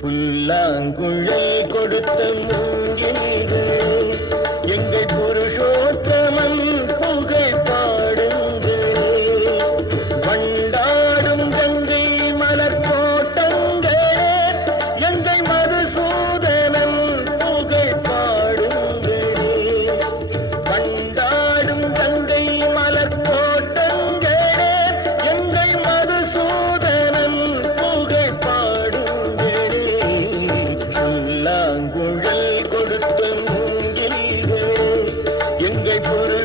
புல்லாங்குழல் கொடுத்த மூங்கில் எங்கள் தஞ்சை புரு